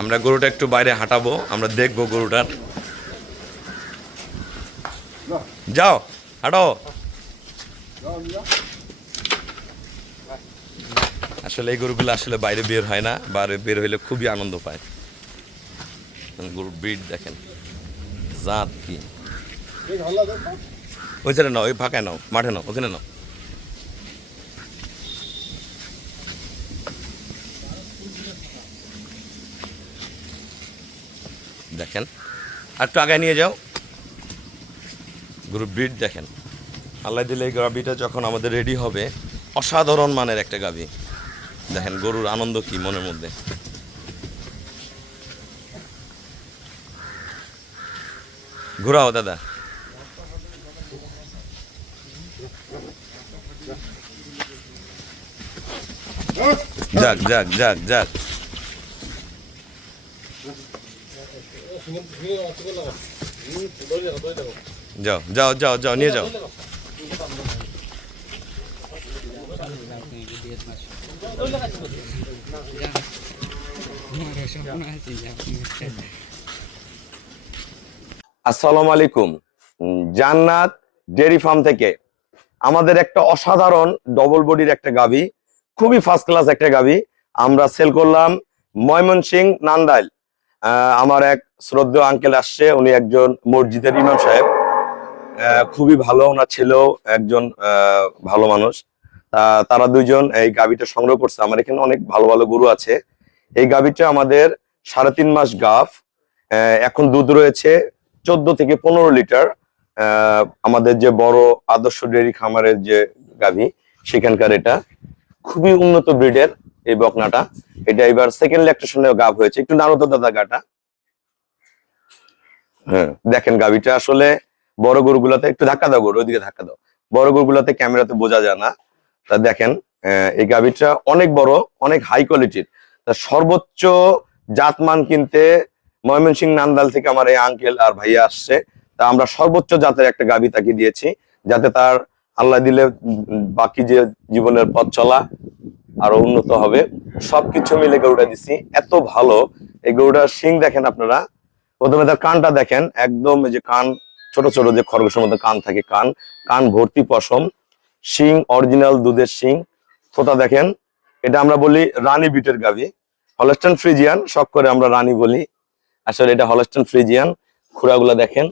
আমরা গরুটা একটু বাইরে হাঁটাবো, আমরা দেখবো গরুটার। যাও হাঁটো। আসলে এই গরুগুলো আসলে বাইরে বের হয় না, বাইরে বের হইলে খুবই আনন্দ পায়। গরুর ব্রিড দেখেন, জাত কি। ওই সাইডে নাও, ওই ফাঁকায় নাও, মাঠে নাও, ওখানে নাও। দেখেন আর একটু আগায় নিয়ে যাও। গরুর ব্রিড দেখেন, আল্লাহ দিলে এই গাভীটা যখন আমাদের রেডি হবে, অসাধারণ মানের একটা গাভী। দেখেন গরুর আনন্দ কি মনের মধ্যে। ঘোরাও দাদা। যাক যাক যাক যাক, যাও যাও যাও যাও, নিয়ে যাও। আসসালামু আলাইকুম। জান্নাত ডেয়ারি ফার্ম থেকে আমাদের একটা অসাধারণ ডবল বডির একটা গাভী, খুবই ফার্স্ট ক্লাস একটা গাভী আমরা সেল করলাম ময়মনসিংহ নান্দাইল। আমার এক শ্রদ্ধেয় আঙ্কেল আসছে, উনি একজন মসজিদের ইমাম সাহেব, খুবই ভালো, ওনার ছেলেও একজন ভালো মানুষ। তারা দুইজন এই গাভীটা সংগ্রহ করছে। আমার এখানে অনেক ভালো ভালো গরু আছে। এই গাভীটা আমাদের 3.5 মাস গাভ, এখন দুধ রয়েছে 14 থেকে 15 লিটার। আমাদের যে বড় আদর্শ ডেয়ারি খামারের যে গাভী, সেখানকার এটা খুবই উন্নত ব্রিডের এই বকনাটা। এটা এবার সেকেন্ড ল্যাকটেশনে গাভ হয়েছে। একটু নাড়ো তো দাদা গাটা। হ্যাঁ দেখেন গাভীটা আসলে বড় গরুগুলাতে, একটু ধাক্কা দাও গরু, ওইদিকে ধাক্কা দাও। বড় গরুগুলাতে ক্যামেরাতে বোঝা যায় না। তা দেখেন এই গাভীটা অনেক বড়, অনেক হাই কোয়ালিটির। তা সর্বোচ্চ জাতমান কিনতে ময়মনসিংহ নান্দাল থেকে আমার এই আঙ্কেল আর ভাইয়া আসছে। তা আমরা সর্বোচ্চ জাতের একটা গাভী তাকে দিয়েছি, যাতে তার আল্লাহ দিলে বাকি যে জীবনের পথ চলা আরো উন্নত হবে। সবকিছু মিলে গরুটা দিছি, এত ভালো। এই গরুটার শিং দেখেন আপনারা, প্রথমে তার কানটা দেখেন, একদম এই যে কান ছোট ছোট যে খরগোশের মধ্যে কান থাকে, কান কান ভর্তি পশম, শিং অরিজিনাল দুধের শিং, ফোঁটা দেখেন। এটা আমরা বলি রানী বিটের গাভী, হলস্টাইন ফ্রিজিয়ান, শখ করে আমরা রানী বলি, আসলে এটা হলস্টাইন ফ্রিজিয়ান। খুরাগুলা দেখেন,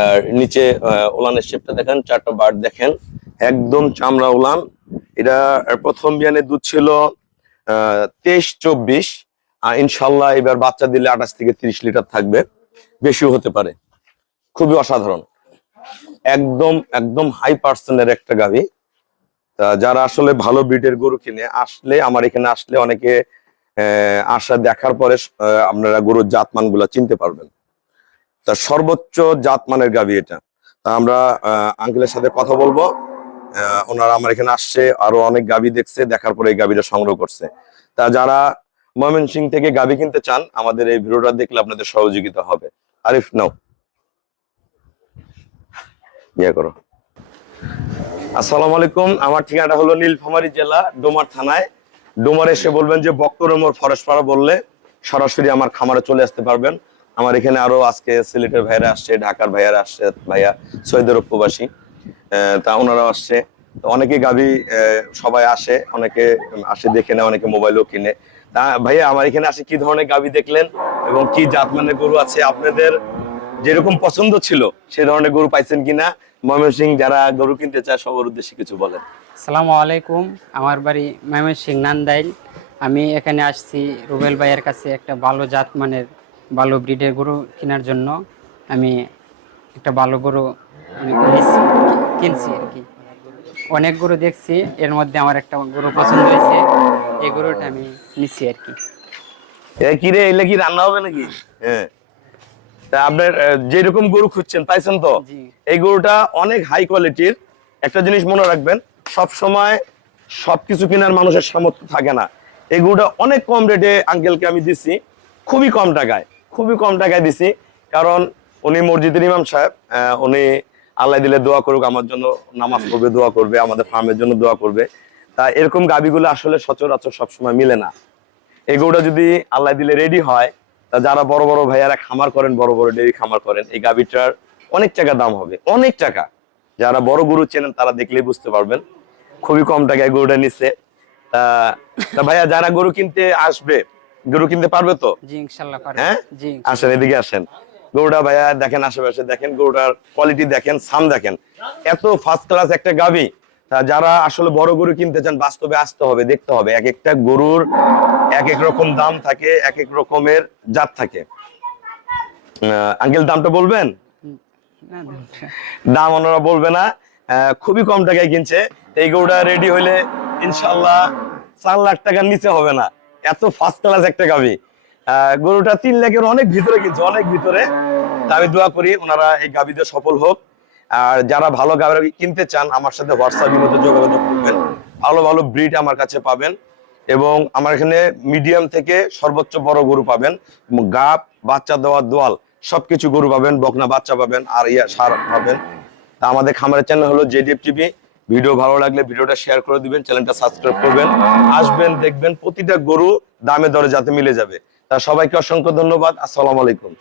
আর নিচে ওলানের শেপটা দেখেন, 4টা বার্ড দেখেন, একদম চামড়া উলান। এটা প্রথম বিয়ানের দুধ ছিল 23-24, আর ইনশাল্লাহ এবার বাচ্চা দিলে 28 থেকে 30 লিটার থাকবে, বেশিও হতে পারে। খুবই অসাধারণ, একদম একদম হাই পার্সেন্টের একটা গাভী। তা যারা আসলে ভালো ব্রিডের গরু কিনে, আসলে আমার এখানে আসলে অনেকে আসা দেখার পরে আপনারা গরুর জাতমান গুলা চিনতে পারবেন। তা সর্বোচ্চ জাতমানের গাভী এটা। তা আমরা আঙ্কেলের সাথে কথা বলবো। ওনারা আমার এখানে আসছে, আরো অনেক গাভী দেখছে, দেখার পরে এই গাভীটা সংগ্রহ করছে। তা যারা ময়মনসিংহ থেকে গাভী কিনতে চান, আমাদের এই ভিডিওটা দেখলে আপনাদের সহযোগিতা হবে। আরিফ নাও ইয়ে করো। আসসালামু আলাইকুম, আমার ঠিকানাটা হলো নীলফামারী জেলা ডোমার থানায়। ডোমার এসে বলবেন যে বক্তর মোড় ফরেস্টপাড়া বললে সরাসরি আমার খামারে চলে আসতে পারবেন। আমার এখানে আরো আজকে সিলেটের ভাইরা আসছে, ঢাকার ভাইয়ারা আসছে, ভাইয়া সৈয়দের প্রবাসী, তা ওনারাও আসছে। তো অনেকে গাভী সবাই আসে, অনেকে আসে দেখে নেয়, অনেকে মোবাইলও কিনে। তা ভাইয়া আমার এখানে আসে কি ধরনের গাভী দেখলেন এবং কি জাতমানের গরু আছে, আপনাদের যেরকম পছন্দ ছিল সেই ধরনের গরু পাইছেন কিনা, ময়মনসিংহ যারা গরু কিনতে চায় সবার উদ্দেশ্যে কিছু বলেন। আসসালামু আলাইকুম, আমার বাড়ি ময়মনসিংহ নান্দাইল। আমি এখানে আসছি রুবেল ভাইয়ের কাছে একটা ভালো জাত মানের ভালো ব্রিডের গরু কেনার জন্য। আমি একটা ভালো গরু কিনছি আর কি। অনেক গরু দেখছি, এর মধ্যে আমার একটা গরু পছন্দ হয়েছে, এই গরুটা আমি নিচ্ছি আর কি। কি রে, এলে কি রান্না হবে নাকি? হ্যাঁ, তা আপনার যেরকম গরু খুঁজছেন পাইছেন তো? জি এই গরুটা অনেক হাই কোয়ালিটির। একটা জিনিস মনে রাখবেন, সব সময় সবকিছু কেনার মানুষের সামর্থ্য থাকে না। এই গরুটা অনেক কম রেটে আঙ্কেলকে আমি দিছি, খুবই কম টাকায়, খুবই কম টাকায় দিছি। কারণ উনি মসজিদের ইমাম সাহেব, উনি আল্লাহ দিলে দোয়া করুক আমার জন্য, নামাজ পড়বে, দোয়া করবে, আমাদের ফার্মের জন্য দোয়া করবে। তা এরকম গাবিগুলো আসলে সচরাচর সবসময় মিলে না। এই গরুটা যদি আল্লাহ দিলে রেডি হয়, তা যারা বড় বড় ভাইয়ারা খামার করেন, বড় বড় ডেয়ারি খামার করেন, এই গাভীটার অনেক টাকা দাম হবে, অনেক টাকা। যারা বড় গরু চেনেন তারা দেখলেই বুঝতে পারবেন, খুবই কম টাকায় গরুটা নিচ্ছে। তা ভাইয়া যারা গরু কিনতে আসবে, গরু কিনতে পারবে তো? জি ইনশাল্লাহ পারবো। হ্যাঁ, জি আসেন এদিকে আসেন। গরুটা ভাইয়া দেখেন, আশেপাশে দেখেন, গরুটার কোয়ালিটি দেখেন, সাম দেখেন, এত ফার্স্ট ক্লাস একটা গাভী। তা যারা আসলে বড় গরু কিনতে চান, বাস্তবে আসতে হবে, দেখতে হবে। এক একটা গরুর এক এক রকম দাম থাকে, এক এক রকমের জাত থাকে। আঙ্কেল দামটা বলবেন? না, দাম ওনারা বলবে না, খুবই কম টাকায় কিনছে। এই গরুটা রেডি হইলে ইনশাল্লাহ 4 লাখ টাকার নিচে হবে না, এত ফার্স্ট ক্লাস একটা গাভী। গরুটা 3 লাখের অনেক ভিতরে কিনছে, অনেক ভিতরে। তা আমি দোয়া করি ওনারা এই গাভীতে সফল হোক। আর যারা ভালো গাভী কিনতে চান আমার সাথে হোয়াটসঅ্যাপের মধ্যে যোগাযোগ করবেন, ভালো ভালো ব্রিড আমার কাছে পাবেন। এবং আমার এখানে মিডিয়াম থেকে সর্বোচ্চ বড় গরু পাবেন, গাব, বাচ্চা দেওয়া, দোয়াল সবকিছু গরু পাবেন, বকনা বাচ্চা পাবেন, আর সার পাবেন। তা আমাদের খামারের চ্যানেল হলো জেডিএফ টিভি। ভিডিও ভালো লাগলে ভিডিওটা শেয়ার করে দিবেন, চ্যানেলটা সাবস্ক্রাইব করবেন। আসবেন, দেখবেন প্রতিটা গরু দামে দরে যাতে মিলে যাবে। তা সবাইকে অসংখ্য ধন্যবাদ। আসসালামু আলাইকুম।